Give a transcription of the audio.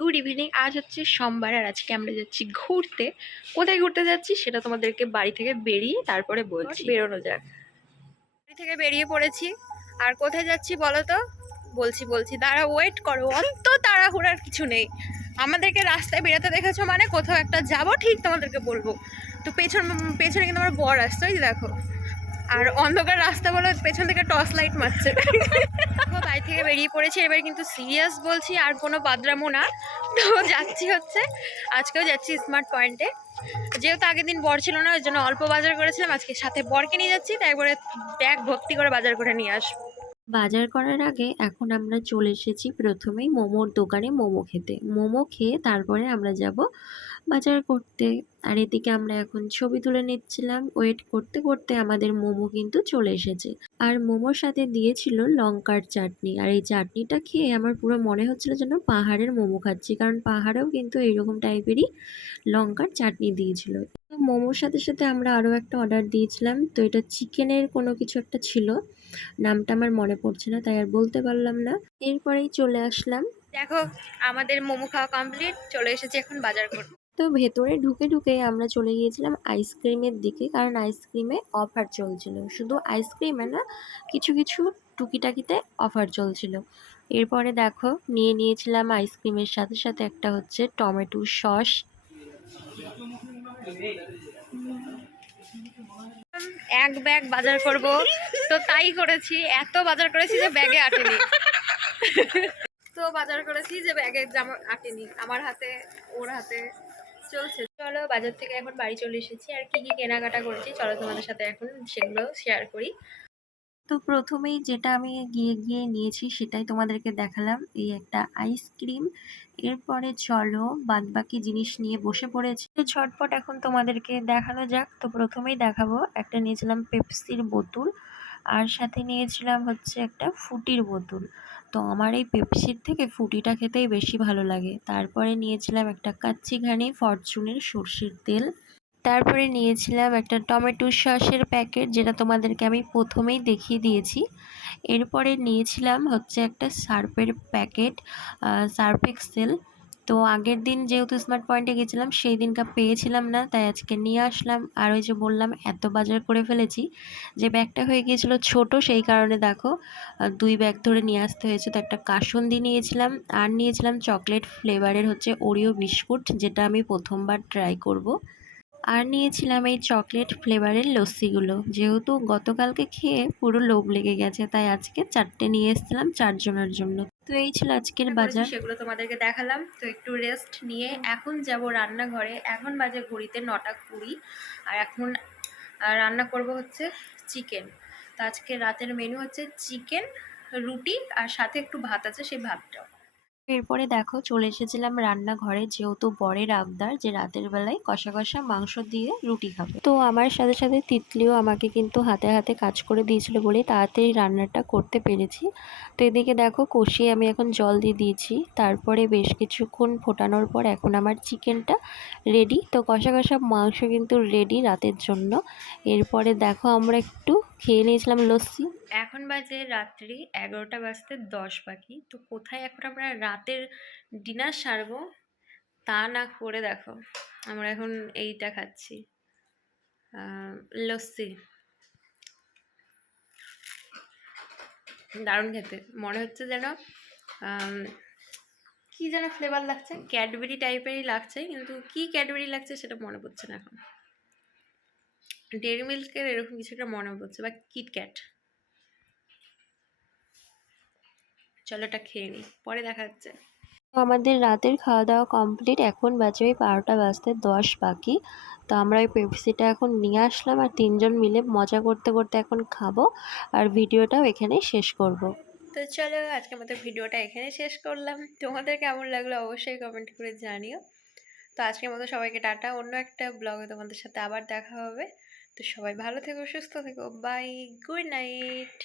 Good evening. আজ হচ্ছে সোমবার আর আজকে আমরা যাচ্ছি ঘুরতে। কোথায় ঘুরতে যাচ্ছি সেটা তোমাদেরকে বাড়ি থেকে বেরিয়ে তারপরে বলছি। বেরোনো যাক। বাড়ি থেকে বেরিয়ে পড়েছি। আর কোথায় যাচ্ছি বলো তো? বলছি দাঁড়া, ওয়েট করো। অত তাড়াহুড়ার কিছু নেই। আমাদেরকে রাস্তায় বেরোতে দেখেছো মানে কোথাও একটা যাবো, ঠিক তোমাদেরকে বলবো। তো পেছনে কিন্তু আমার বর আসছে, ওই যে দেখো। আর অন্ধকার রাস্তা বলে পেছন থেকে টর্চ লাইট মারছে। বাড়ি থেকে বেরিয়ে পড়েছি, এবার কিন্তু সিরিয়াস বলছি, আর কোনো বাদরামো না। তো যাচ্ছি হচ্ছে, আজকেও যাচ্ছি স্মার্ট পয়েন্টে। যেহেতু আগের দিন বর ছিল না, ওই জন্য অল্প বাজার করেছিলাম। আজকে সাথে বরকে নিয়ে যাচ্ছি, তাই একবারে ব্যাগ ভর্তি করে বাজার করে নিয়ে আসবো। বাজার করার আগে এখন আমরা চলে এসেছি প্রথমেই মোমোর দোকানে মোমো খেতে। মোমো খেয়ে তারপরে আমরা যাব বাজার করতে। আর এদিকে আমরা এখন ছবি তুলে নিচ্ছিলাম। ওয়েট করতে করতে আমাদের মোমো কিন্তু চলে এসেছে। আর মোমোর সাথে দিয়েছিল লঙ্কার চাটনি। আর এই চাটনিটা খেয়ে আমার পুরো মনে হচ্ছিল যেন পাহাড়ের মোমো খাচ্ছি, কারণ পাহাড়েও কিন্তু এইরকম টাইপেরই লঙ্কার চাটনি দিয়েছিল। মোমোর সাথে সাথে আমরা আরও একটা অর্ডার দিয়েছিলাম। তো এটা চিকেনের কোনো কিছু একটা ছিল, নামটা আমার মনে পড়ছে না, তাই আর বলতে পারলাম না। এরপরেই চলে আসলাম। দেখো, আমাদের মোমো খাওয়া কমপ্লিট, চলে এসেছি এখন বাজার করতে। তো ভেতরে ঢুকে ঢুকে আমরা চলে গিয়েছিলাম আইসক্রিমের দিকে, কারণ আইসক্রিমে অফার চলছিল। শুধু আইসক্রিমে না, কিছু কিছু টুকিটাকিতে অফার চলছিল। এরপরে দেখো, নিয়েছিলাম আইসক্রিমের সাথে সাথে একটা হচ্ছে টমেটো সস। এক ব্যাগ বাজার করব, তো তাই করেছি। এত বাজার করেছি যে ব্যাগে আটেনি। তো বাজার করেছি যে ব্যাগে জামা আটেনি আমার হাতে, ওর হাতে চলছে। চলো, বাজার থেকে এখন বাড়ি চলে এসেছি। আর কি কি কেনাকাটা করেছি চলো তোমাদের সাথে এখন সেগুলো শেয়ার করি। তো প্রথমেই যেটা আমি গিয়ে গিয়ে নিয়েছি সেটাই তোমাদেরকে দেখালাম, এই একটা আইসক্রিম। এরপরে চলো বাদবাকি জিনিস নিয়ে বসে পড়েছি। তো ঝটপট এখন তোমাদেরকে দেখানো যাক। তো প্রথমেই দেখাবো, একটা নিয়েছিলাম পেপসির বোতল, আর সাথে নিয়েছিলাম হচ্ছে একটা ফুটির বোতল। তো আমার এই পেপসির থেকে ফুটিটা খেতেই বেশি ভালো লাগে। তারপরে নিয়েছিলাম একটা কাচ্চি ঘানি ফরচুনের সর্ষের তেল। তারপরে নিয়েছিলাম একটা টমেটো সসের প্যাকেট, যেটা তোমাদেরকে আমি প্রথমেই দেখিয়ে দিয়েছি। এরপরে নিয়েছিলাম হচ্ছে একটা সার্ফের প্যাকেট, সার্ফ এক্সেল। তো আগের দিন যেহেতু স্মার্ট পয়েন্টে গেছিলাম, সেই দিনটা পেয়েছিলাম না, তাই আজকে নিয়ে আসলাম। আর ওই যে বললাম এত বাজার করে ফেলেছি যে ব্যাগটা হয়ে গিয়েছিল ছোট, সেই কারণে দেখো 2 ব্যাগ ধরে নিয়ে আসতে হয়েছে। তো একটা কাসুন্দি নিয়েছিলাম, আর নিয়েছিলাম চকলেট ফ্লেভারের হচ্ছে ওরিও বিস্কুট, যেটা আমি প্রথমবার ট্রাই করব। আর নিয়েছিলাম এই চকলেট ফ্লেভারের লস্যিগুলো। যেহেতু গতকালকে খেয়ে পুরো লোভ লেগে গেছে, তাই আজকে 4টে নিয়ে এসেছিলাম 4 জনের জন্য। তো এই ছিল আজকের বাজার। সেগুলো তোমাদেরকে দেখালাম। তো একটু রেস্ট নিয়ে এখন যাব রান্নাঘরে। এখন বাজে ঘড়িতে 9টা 20। আর এখন রান্না করব হচ্ছে চিকেন। তো আজকে রাতের মেনু হচ্ছে চিকেন, রুটি, আর সাথে একটু ভাত আছে, সেই ভাতটাও। এরপরে দেখো চলে এসেছিলাম রান্নাঘরে, যেহেতু বরের আবদার যে রাতের বেলায় কষা কষা মাংস দিয়ে রুটি খাবে। তো আমার সাথে সাথে তিতলিও আমাকে কিন্তু হাতে হাতে কাজ করে দিয়েছিল বলে তাড়াতাড়ি রান্নাটা করতে পেরেছি। তো এদিকে দেখো কষিয়ে আমি এখন জল দিয়ে দিয়েছি। তারপরে বেশ কিছুক্ষণ ফোটানোর পর এখন আমার চিকেনটা রেডি। তো কষা কষা মাংস কিন্তু রেডি রাতের জন্য। এরপরে দেখো আমরা একটু খেয়ে নিয়েছিলাম লস্যি। এখন বাজে রাত্রি 11টা বাজতে 10 বাকি। তো কোথায় এখন আমরা রাতের ডিনার সারবো তা না করে দেখো, আমরা এখন এইটা খাচ্ছি, লস্যি। দারুণ খেতে, মনে হচ্ছে যেন কি যেন ফ্লেভার লাগছে, ক্যাডবেরি টাইপেরই লাগছে, কিন্তু কি ক্যাডবেরি লাগছে সেটা মনে পড়ছে না এখন। ডেয়ারি মিল্কের এরকম কিছু একটা মনে পড়ছে, বা কিটক্যাট। চলো এটা খেয়ে নিই, পরে দেখা যাচ্ছে। তো আমাদের রাতের খাওয়া দাওয়া কমপ্লিট। এখন বাজে ওই 12টা বাজতে 10 বাকি। তো আমরা ওই পেপসিটা এখন নিয়ে আসলাম, আর 3জন মিলে মজা করতে করতে এখন খাবো, আর ভিডিওটাও এখানেই শেষ করব। তো চলো, আজকের মতো ভিডিওটা এখানে শেষ করলাম। তোমাদের কেমন লাগলো অবশ্যই কমেন্ট করে জানিও। তো আজকের মতো সবাইকে টাটা। অন্য একটা ব্লগে তোমাদের সাথে আবার দেখা হবে। তো সবাই ভালো থেকো, সুস্থ থেকো। Bye, good night.